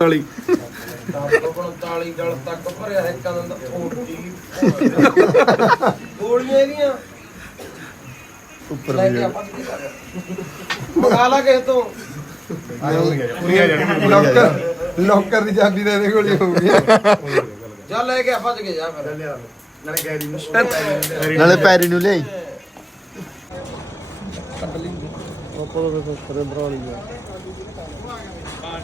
ਵਾਲੀ 45 ਗਲ ਤੱਕ ਭਰਿਆ ਹੈ ਕਦਮ ਦਾ ਓਟੀ ਗੋਲੀਆਂ ਇਹਦੀਆਂ ਉੱਪਰ ਲੈ ਕੇ ਆਪਾਂ ਕੀ ਕਰ ਮੰਗਾ ਲਾ ਕਿਸੇ ਤੋਂ ਲੋਕਰ ਲੋਕਰ ਦੀ ਚਾਬੀ ਦੇ ਦੇ ਕੋਲ ਹੀ ਹੋਊਗੀ ਜਾ ਲੈ ਕੇ ਆਪਾਂ ਕੇ ਜਾ ਫਿਰ। ਨਾਲੇ ਪੈਰੀ ਨੂੰ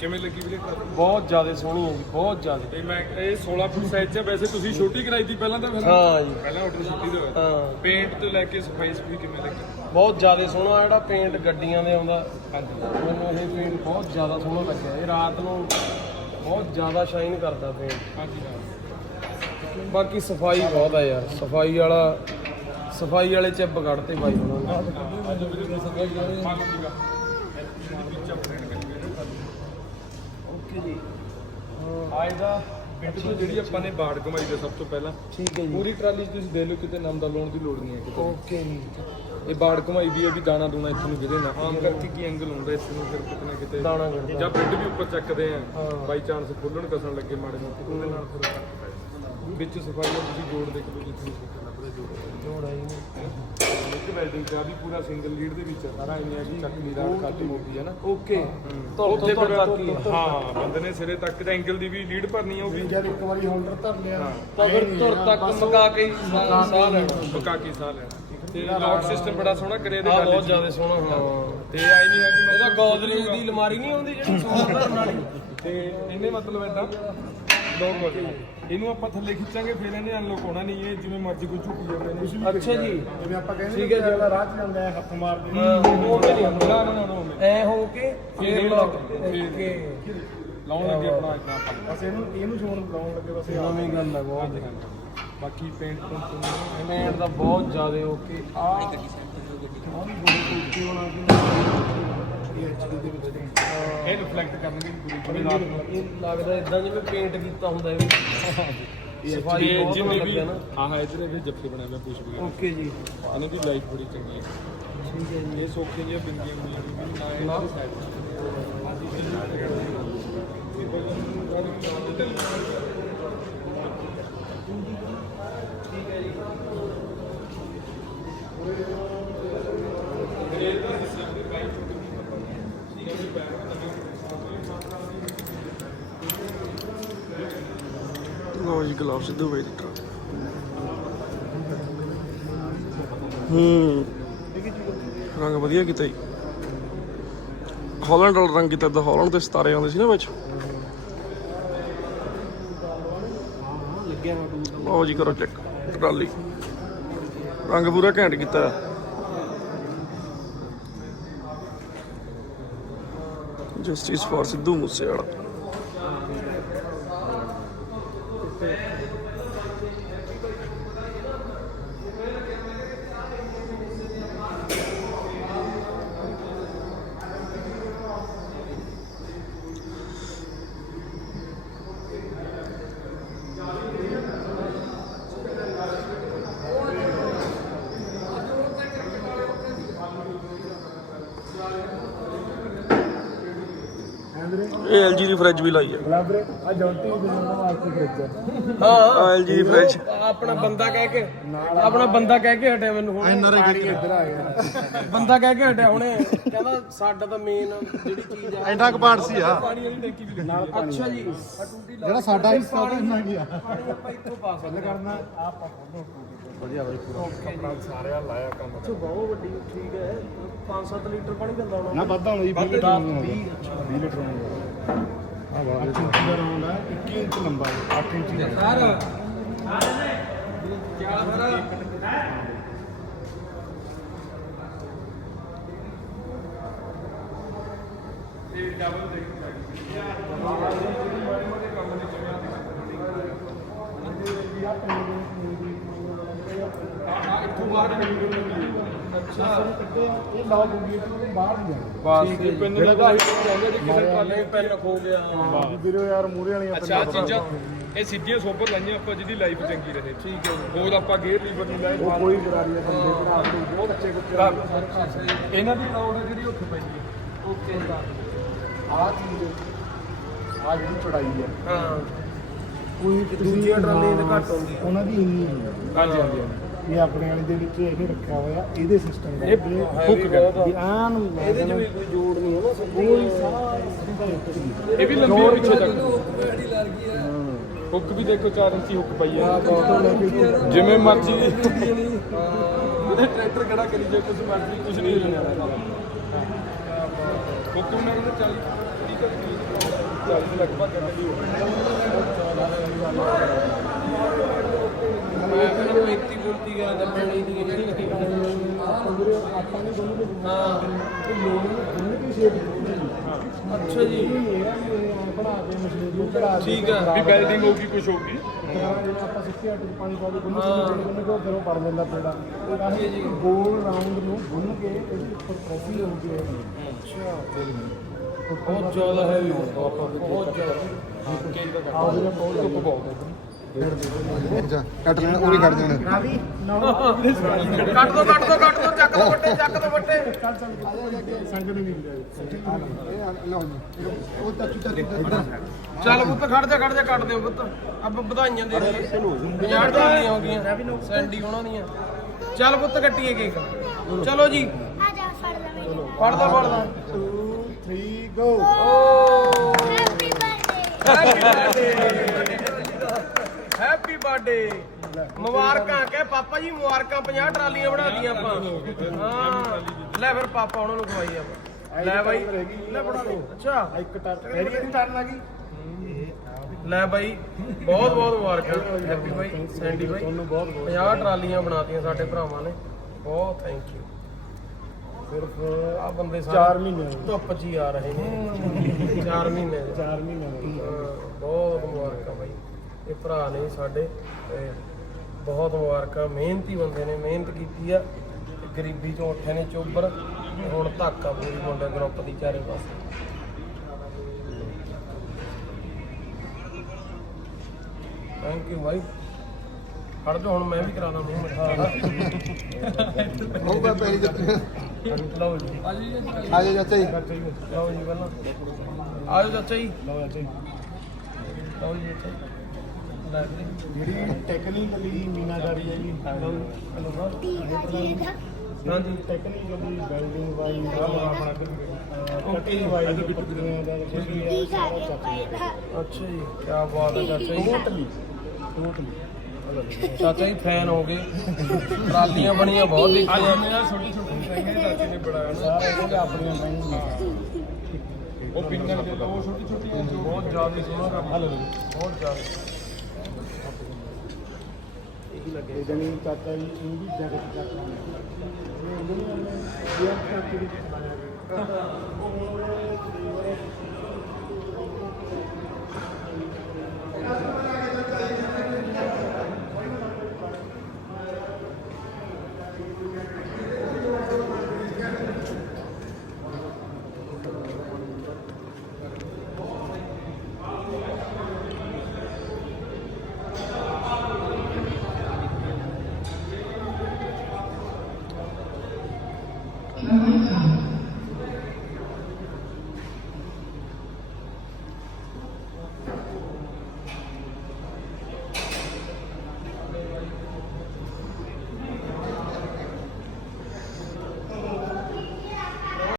ਕਿਵੇਂ ਲੱਗੀ ਵੀਰੇ ਕਰ ਬਹੁਤ ਜ਼ਿਆਦਾ ਸੋਹਣੀ ਹੈ ਜੀ ਬਹੁਤ ਜ਼ਿਆਦਾ। ਤੇ ਮੈਂ ਇਹ 16 ਫੁੱਟ ਸਾਈਜ਼ ਚ ਆ, ਵੈਸੇ ਤੁਸੀਂ ਛੋਟੀ ਕਰਾਈ ਦੀ ਪਹਿਲਾਂ ਤਾਂ ਫਿਰ? ਹਾਂ ਜੀ। ਪਹਿਲਾਂ ਆਰਡਰ ਛੋਟੀ ਦਾ ਹੋਇਆ ਹਾਂ। ਪੇਂਟ ਤੋਂ ਲੈ ਕੇ ਸਫ਼ਾਈ ਵੀ ਕਿਵੇਂ ਲੱਗੀ? ਬਹੁਤ ਜ਼ਿਆਦਾ ਸੋਹਣਾ ਜਿਹੜਾ ਪੇਂਟ ਗੱਡੀਆਂ ਦੇ ਆਉਂਦਾ। ਮੈਨੂੰ ਇਹ ਪੇਂਟ ਬਹੁਤ ਜ਼ਿਆਦਾ ਸੋਹਣਾ ਲੱਗਿਆ। ਇਹ ਰਾਤ ਨੂੰ ਬਹੁਤ ਜ਼ਿਆਦਾ ਸ਼ਾਈਨ ਕਰਦਾ ਪੇਂਟ ਹਾਂਜੀ ਹਾਂ। ਬਾਕੀ ਸਫ਼ਾਈ ਬਹੁਤ ਆ ਯਾਰ। ਸਫ਼ਾਈ ਵਾਲਾ ਸਫ਼ਾਈ ਵਾਲੇ ਚ ਵਿਗੜਤੇ ਬਾਈ ਉਹਨਾਂ ਓਕੇ ਜੀ। ਆਏ ਦਾ ਪਿੰਡ ਤੋਂ ਜਿਹੜੀ ਆਪਾਂ ਨੇ ਬਾੜ ਕਮਾਈ ਦਾ ਸਭ ਤੋਂ ਪਹਿਲਾਂ। ਠੀਕ ਹੈ ਜੀ। ਪੂਰੀ ਟਰਾਲੀ 'ਚ ਤੁਸੀਂ ਦੇ ਲਓ ਕਿਤੇ ਨਾਮ ਦਾ ਲਾਉਣ ਦੀ ਲੋੜ ਨਹੀਂ ਹੈ ਕਿਤੇ। ਓਕੇ ਜੀ। ਇਹ ਬਾੜ ਕਮਾਈ ਵੀ ਹੈ ਵੀ ਦਾਣਾ ਦੂਣਾ ਇੱਥੇ ਨੂੰ ਗਿਰੇ ਨਾ। ਆਮ ਕਰਕੇ ਕੀ ਐਂਗਲ ਹੁੰਦਾ ਇੱਥੇ ਨੂੰ ਫਿਰ ਕਿਤੇ ਨਾ ਕਿਤੇ ਦਾਣਾ ਕਰਦਾ ਜਾਂ ਬੈੱਡ ਵੀ ਉੱਪਰ ਚੱਕਦੇ ਆ। ਬਾਈ ਚਾਂਸ ਖੋਲਣ ਕਸਣ ਲੱਗੇ ਮਾੜੇ ਮੋਟੇ ਉਹਦੇ ਨਾਲ ਫਿਰ। ਵਿੱਚ ਸਫ਼ਾਈ ਦਾ ਤੁਸੀਂ ਜੋੜ ਦੇਖ ਲਓ ਜਿੱਥੇ ਜੋੜ ਹੀ ਨਹੀਂ। ਇੱਕ ਵੈਲਡਿੰਗ ਦਾ ਵੀ ਪੂਰਾ ਸਿੰਗਲ ਲੀਡ ਦੇ ਵਿੱਚ ਆ ਸਾਰਾ ਇੰਨੀਆਂ ਕਿ ਚੱਕਣੀ ਦਾ ਖਤਮ ਹੋ ਗਈ ਹੈ ਨਾ। ਓਕੇ। ਤੋਂ ਉੱਥੇ ਤੋਂ ਫਿਰ ਤੱਕ ਹੀ ਹਾਂ ਬੰਦੇ ਨੇ ਸਿਰੇ ਤੱਕ ਤੇ ਐਂਗਲ ਦੀ ਵੀ ਲੀਡ ਭਰਨੀ ਆ ਉਹ ਵੀ। ਇੱਕ ਵਾਰੀ ਹੋਲਡਰ ਧਰ ਲਿਆ ਤਾਂ ਫਿਰ ਤੁਰ ਤੱਕ ਮਕਾ ਕੇ ਹੀ ਸਾਹ ਸਾਹ ਲੈਣਾ। ਪਕਾ ਕੇ ਸਾਹ ਲੈਣਾ। ਤੇ ਲੌਕ ਸਿਸਟਮ ਬੜਾ ਸੋਹਣਾ ਕਰਿਆ ਇਹਦੇ ਆ ਗੱਲ ਬਹੁਤ। ਜ਼ਿਆਦਾ ਸੋਹਣਾ ਹਾਂ। ਤੇ ਆਈ ਨਹੀਂ ਹੈ ਕਿ ਇਹਦਾ ਗੋਦਰੇਜ ਦੀ ਅਲਮਾਰੀ ਨਹੀਂ ਆਉਂਦੀ ਜਿਹੜੀ ਸੋਨਾ ਭਰਨ ਵਾਲੀ। ਤੇ ਇਹਨੇ ਮਤਲਬ ਐਡਾ ਦੋ ਗੋਲ ਇਹਨੂੰ ਆਪਾਂ ਥੱਲੇ ਖਿੱਚਾਂਗੇ ਫਿਰ ਇਹਨੇ ਅਨਲੋਕ ਹੋਣਾ ਨਹੀਂ ਇਹ ਜਿਵੇਂ ਮਰਜ਼ੀ ਕੋਈ ਝੁਕੀ ਜਾਵੇ ਇਹਨੇ ਅੱਛਾ ਜੀ। ਜਿਵੇਂ ਆਪਾਂ ਕਹਿੰਦੇ ਠੀਕ ਹੈ ਜੀ। ਰਾਹ ਚ ਜਾਂਦਾ ਹੈ ਹੱਥ ਹਾਂ ਉਹ ਨਹੀਂ ਹੁੰਦਾ ਨਾ ਨਾ ਨਾ ਨਾ। ਐ ਹੋ ਕੇ ਫਿਰ ਫੇਰ ਲਾਓ। ਓਕੇ ਲਾਉਣ ਲੱਗੇ ਆਪਣਾ ਇਦਾਂ ਆਪਾਂ। ਬਸ ਇਹਨੂੰ ਇਹਨੂੰ ਜੋਨ ਲਾਉਣ ਲੱਗੇ ਬਸ ਨਵੀਂ ਗੱਲ ਹੈ ਬਹੁਤ ਹਾਂਜੀ। ਬਾਕੀ ਪੇਂਟ ਪੁੰਟ ਕਮੈਂਡ ਦਾ ਬਹੁਤ ਜ਼ਿਆਦਾ ਓਕੇ ਆ। ਇਹ ਰਿਫਲੈਕਟ ਕਰਨਗੇ ਪੂਰੀ ਪੂਰੀ ਰਾਤ ਨੂੰ ਇਹ ਲੱਗਦਾ ਇਦਾਂ ਜਿਵੇਂ ਪੇਂਟ ਕੀਤਾ ਹੁੰਦਾ ਇਹ ਸਫ਼ਾਈ ਇਹ ਬਹੁਤ ਜਿੰਨੇ ਵੀ ਨਾ ਆਹ ਇਧਰ ਇਹ ਜੱਫੇ ਬਣਾਏ ਮੈਂ ਪੁੱਛ ਵੀ ਓਕੇ ਜੀ ਇਹਨਾਂ ਦੀ ਲਾਈਫ ਬੜੀ ਚੰਗੀ ਹੈ ਠੀਕ ਹੈ ਜੀ ਇਹ ਸੌਖੇ ਜਿਹੀਆਂ ਬਿੰਦੀਆਂ ਹੁੰਦੀਆਂ ਨੇ ਵੀ ਨਾ ਇਹਨਾਂ ਦੀ ਲੋ ਜੀ ਗਲਾਬ ਸਿੱਧੂ ਬਾਈ ਦੀ ਟਰੱਕ ਹੂੰ। ਰੰਗ ਵਧੀਆ ਕੀਤਾ ਜੀ। ਹਾਲੈਂਡ ਵਾਲਾ ਰੰਗ ਕੀਤਾ ਦਾ ਹਾਲੈਂਡ ਤੇ ਸਿਤਾਰੇ ਆਉਂਦੇ ਸੀ ਨਾ ਵਿੱਚ। ਲਓ ਜੀ ਕਰੋ ਚੈੱਕ ਟਰਾਲੀ। ਰੰਗ ਪੂਰਾ ਘੈਂਟ ਕੀਤਾ ਜਸਟਿਸ ਫॉर ਸਿੱਧੂ ਮੂਸੇਵਾਲਾ। করতে ਇਹ LG ਦੀ ਫ੍ਰਿਜ ਵੀ ਲਾਈ ਹੈ ਹਾਂ ਆ LG ਦੀ ਫ੍ਰਿਜ। ਆਪਣਾ ਬੰਦਾ ਕਹਿ ਕੇ ਆਪਣਾ ਬੰਦਾ ਕਹਿ ਕੇ ਹਟਿਆ ਮੈਨੂੰ ਹੁਣ। ਇੱਧਰ ਆ ਗਿਆ ਬੰਦਾ ਕਹਿ ਕੇ ਹਟਿਆ ਹੁਣੇ। ਕਹਿੰਦਾ ਸਾਡਾ ਤਾਂ ਮੇਨ ਜਿਹੜੀ ਚੀਜ਼ ਆ ਐਂਡਾ ਕਪਾੜ ਸੀ ਆ। ਪਾਣੀ ਵਾਲੀ ਟੈਂਕੀ ਵੀ ਲੱਗੀ ਅੱਛਾ ਜੀ। ਜਿਹੜਾ ਸਾਡਾ ਹਿੱਸਾ ਤਾਂ ਇੰਨਾ ਗਿਆ। ਪਾਣੀ ਆਪਾਂ ਇੱਥੋਂ ਪਾ ਸਕਦੇ ਕਰਨਾ ਆਪਾਂ ਵਧੀਆ ਬਾਈ ਪੂਰਾ ਆਪਣਾ ਸਾਰਿਆਂ ਲਾਇਆ ਕੰਮ। ਅੱਛਾ ਬਹੁਤ ਵੱਡੀ ਠੀਕ ਹੈ। 5-7 ਲੀਟਰ ਪਾਣੀ ਦਿੰਦਾ ਹੋਣਾ। ਨਾ ਵੱਧਾ ਹੋਣਾ ਜੀ 20 ਲੀਟਰ ਹੋਣਾ 20 ਲੀਟਰ ਹੋਣਾ ਆ ਬੜਾ 8 ਇੰਚ ਦਾ ਰਾਉਂਡ ਹੈ 21 ਇੰਚ ਲੰਬਾ ਹੈ 8 ਇੰਚ ਦਾ। ਸਰ। ਇੱਥੋਂ ਬਾਹਰ ਅੱਛਾ ਕੱਟੇ ਆ ਇਹ ਲੌਕ ਹੋ ਗਈ ਇਹ ਬਾਹਰ ਨਹੀਂ ਜਾਣਾ ਬਾਸ ਇਹ ਪਿੰਨ ਲਗਾ ਹੀ ਕਹਿੰਦੇ ਜੇ ਕਿਸੇ ਟਰਾਲੇ ਪੈਨ ਖੋ ਗਿਆ। ਹਾਂ। ਵੀਰੇ ਯਾਰ ਮੂਰੇ ਵਾਲੀਆਂ ਅੱਛਾ ਆਹ ਚੀਜ਼ਾਂ ਇਹ ਸਿੱਧੀਆਂ ਸੋਬਰ ਲਾਈਆਂ ਆਪਾਂ ਜਿਹਦੀ ਲਾਈਫ ਚੰਗੀ ਰਹੇ। ਠੀਕ ਹੈ ਹੋਰ ਆਪਾਂ ਗੇਅਰ ਲੀਵਰ ਨਹੀਂ ਲਾਏ। ਉਹ ਕੋਈ ਬਰਾਰੀ ਹੈ ਬੰਦੇ ਭਰਾ ਨੂੰ ਬਹੁਤ ਅੱਛੇ ਕੁੱਤੇ ਇਹਨਾਂ ਦੀ ਕਰਾਉਡ ਹੈ ਜਿਹੜੀ ਉੱਥੇ ਪਈ ਹੈ। ਓਕੇ ਆ ਚੀਜ਼ ਆ ਜਿਹੜੀ ਚੜਾਈ ਹੈ। ਹਾਂ। ਕੋਈ ਦੂਜੀਆਂ ਟਰਾਲੀਆਂ ਤੇ ਘੱਟ ਹੁੰਦੀ। ਉਹਨਾਂ ਦੀ ਇੰਨੀ ਨਹੀਂ ਹੈ ਹਾਂਜੀ ਹਾਂਜੀ। ਇਹ ਆਪਣੇ ਵਾਲੇ ਦੇ ਵਿੱਚ ਇਹ ਰੱਖਿਆ ਹੋਇਆ ਇਹਦੇ ਸਿਸਟਮ ਦਾ। ਇਹ ਹੁੱਕ ਕਰ ਵੀ ਆਨ ਇਹਦੇ 'ਚ ਵੀ ਕੋਈ ਜੋੜ ਨਹੀਂ ਹੈ ਨਾ ਕੋਈ ਸਾਰਾ ਹੀ। ਇਹ ਵੀ ਲੰਬੀ ਹੈ ਪਿੱਛੇ ਤੱਕ। ਹੁੱਕ ਵੀ ਦੇਖੋ 4 ਇੰਚੀ ਹੁੱਕ ਪਈ ਹੈ। ਜਿਵੇਂ ਮਰਜ਼ੀ। ਉਹਦੇ ਟਰੈਕਟਰ ਖੜਾ ਕਰੀ ਜੇ ਕੁਝ ਮਰਜ਼ੀ ਕੁਝ ਨਹੀਂ ਹਿੱਲਣਾ ਹੁੱਕ ਉਹਨਾਂ ਨੇ 40 40 ਲਗਭਗ ਗੱਡੀ ਹੋ ਮੈਂ ਦੀ ਆਪਾਂ ਦੇ ਦੀ ਅੱਛਾ ਜੀ ਠੀਕ ਹੈ। ਵੀ ਬੈਲਡਿੰਗ ਹੋਊਗੀ ਕੁਝ ਹੋਊਗੀ ਆਪਾਂ ਆਟੇ 'ਚ ਪਾਣੀ ਪਾ ਕੇ ਗੁੰਨ ਕੇ ਫਿਰ ਉਹ ਬਣ ਜਾਂਦਾ ਪੇੜਾ ਓਕੇ ਜੀ ਗੋਲ ਰਾਉਂਡ ਨੂੰ ਗੁੰਨ ਕੇ ਇਹਦੇ ਉੱਪਰ ਕਾਫੀ ਹੋ। ਗਈ ਹੈ। ਅੱਛਾ ਬਹੁਤ ਜ਼ਿਆਦਾ ਹੈ ਬਹੁਤ ਜ਼ਿਆਦਾ ਆਓ ਜਿਹੜਾ ਕੋਲ ਧੁੱਪ ਬਹੁਤ ਕੱਟ ਲੈਣਾ ਉਰੇ ਕੱਟ ਦੇਣਾ। ਰਾਵੀ ਨਾ। ਕੱਟ ਦੋ ਕੱਟ ਦੋ ਕੱਟ ਦੋ ਚੱਕ ਦੋ ਵੱਟੇ ਚੱਕ ਦੋ ਵੱਟੇ। ਚੱਲ ਚੱਲ ਸੰਗਤ ਨਹੀਂ ਮਿਲ ਇਹ ਲਓ ਜੀ ਉਹ ਤੱਕ ਤੱਕ ਚੱਲ ਪੁੱਤ ਖੜ ਜਾ ਖੜ ਜਾ ਕੱਟ ਦਿਓ ਪੁੱਤ। ਆਪਾਂ ਵਧਾਈਆਂ ਦੇ ਦਈਏ 50 ਟਰਾਲੀਆਂ ਹੋ ਗਈਆਂ ਸੈਂਡੀ ਉਹਨਾਂ ਦੀਆਂ ਚੱਲ ਪੁੱਤ ਕੱਟੀਏ ਕੇਕ। ਚਲੋ ਜੀ। ਆ ਜਾ ਫੜ ਲੈ। ਮੇਰੇ ਫੜਦਾ ਫੜਦਾ 2 3 ਗੋ ਓ। ਹੈਪੀ ਬਰਥਡੇ ਹੈਪੀ ਬਰਥਡੇ ਮੁਬਾਰਕਾਂ ਕਹੇ ਪਾਪਾ ਜੀ ਮੁਬਾਰਕਾਂ 50 ਟਰਾਲੀਆਂ ਬਣਾ ਦੀਆਂ ਆਪਾਂ। ਹਾਂ। ਲੈ ਫਿਰ ਪਾਪਾ ਉਹਨਾਂ ਨੂੰ ਖਵਾਈ ਆਪਾਂ। ਲੈ ਬਾਈ। ਲੈ ਬਣਾ ਦੇ। ਅੱਛਾ। ਇੱਕ ਟਰ ਮੇਰੀ ਇਹਦੀ ਟਰਨ ਆ ਗਈ। ਲੈ ਬਾਈ ਬਹੁਤ ਬਹੁਤ ਮੁਬਾਰਕਾਂ। ਹੈਪੀ ਬਾਈ ਸੈਂਡੀ ਬਾਈ। ਤੁਹਾਨੂੰ ਬਹੁਤ ਬਹੁਤ 50 ਟਰਾਲੀਆਂ ਬਣਾਤੀਆਂ ਸਾਡੇ ਭਰਾਵਾਂ ਨੇ। ਬਹੁਤ ਥੈਂਕ ਯੂ ਸਿਰਫ ਆ ਬੰਦੇ 4 ਮਹੀਨੇ। ਧੁੱਪ ਹੀ ਆ ਰਹੇ ਨੇ। 4 ਮਹੀਨੇ। ਦੇ। 4 ਮਹੀਨੇ ਬਹੁਤ ਮੁਬਾਰਕਾਂ ਬਾਈ। ਇਹ ਭਰਾ ਨੇ ਸਾਡੇ ਤੇ ਬਹੁਤ ਮੁਬਾਰਕਾਂ ਮਿਹਨਤੀ ਬੰਦੇ ਨੇ ਮਿਹਨਤ ਕੀਤੀ ਆ। ਗਰੀਬੀ ਚੋਂ ਉੱਠੇ ਨੇ ਚੋਬਰ ਹੁਣ ਧੱਕ ਆ ਪੂਰੀ ਮੁੰਡੇ ਗਰੁੱਪ ਦੀ ਚਾਰੇ ਪਾਸੇ। ਥੈਂਕ ਯੂ ਬਾਈ ਖੜ ਜਾ ਹੁਣ ਮੈਂ ਵੀ ਕਰਾਣਾ ਮੂੰਹ ਮਿੱਠਾ। ਹੋਊਗਾ ਪੈਰੀ ਜੱਤੀ ਲਓ ਜੀ। ਆ ਜਾ ਚਾਚਾ ਜੀ। ਲਓ ਜੀ ਪਹਿਲਾਂ। ਆਜੋ ਚਾਚਾ ਜੀ। ਲਓ ਅੱਛਾ ਜੀ। ਲਓ ਜੀ ਚਾਚਾ ਜੀ। ਲੈ ਵੀਰੇ। ਜਿਹੜੀ ਟੈਕਨੀਕਲੀ ਮੀਨਾਕਾਰੀ ਹੈ ਜੀ ਹਾਂਜੀ। ਟੈਕਨੀਕਲੀ ਬਿਲਡਿੰਗ ਆਪਣਾ ਅੱਛਾ ਜੀ ਕੀ ਬਾਤ ਹੈ ਚਾਚਾ ਜੀ। ਟੋਟਲੀ ਟੋਟਲੀ ਚਾਚਾ ਜੀ ਫੈਨ ਹੋ ਗਏ। ਟਰਾਲੀਆਂ ਬਣੀਆਂ ਬਹੁਤ ਦੇਖੀਆਂ। ਮੇਰਾ ਛੋਟੀ ਛੋਟੀ ਸਾਈਕਲ ਚਾਚੇ ਨੇ ਬਣਾਇਆ। ਨਾ ਸਾਰਾ ਇਹਦੇ ਆਪਣੀਆਂ ਨਹੀਂ ਉਹ ਪਿੰਨਾਂ ਦੇ ਉਹ ਛੋਟੀ ਛੋਟੀ ਬਹੁਤ ਜ਼ਿਆਦਾ ਸੋਹਣਾ ਕੰਮ ਬਹੁਤ ਜ਼ਿਆਦਾ। ਇਹ ਜਣੀ ਚਾਚਾ ਜੀ, ਇਹ ਵੀ ਜਗਤ ਚਾਚਾ ਨੇ। ਇਹ ਉਹਨੇ ਉਹਨੇ ਇਹ ਚਾਚੇ ਦੀ ਬਣਾਇਆ ਗਿਆ Mm-hmm.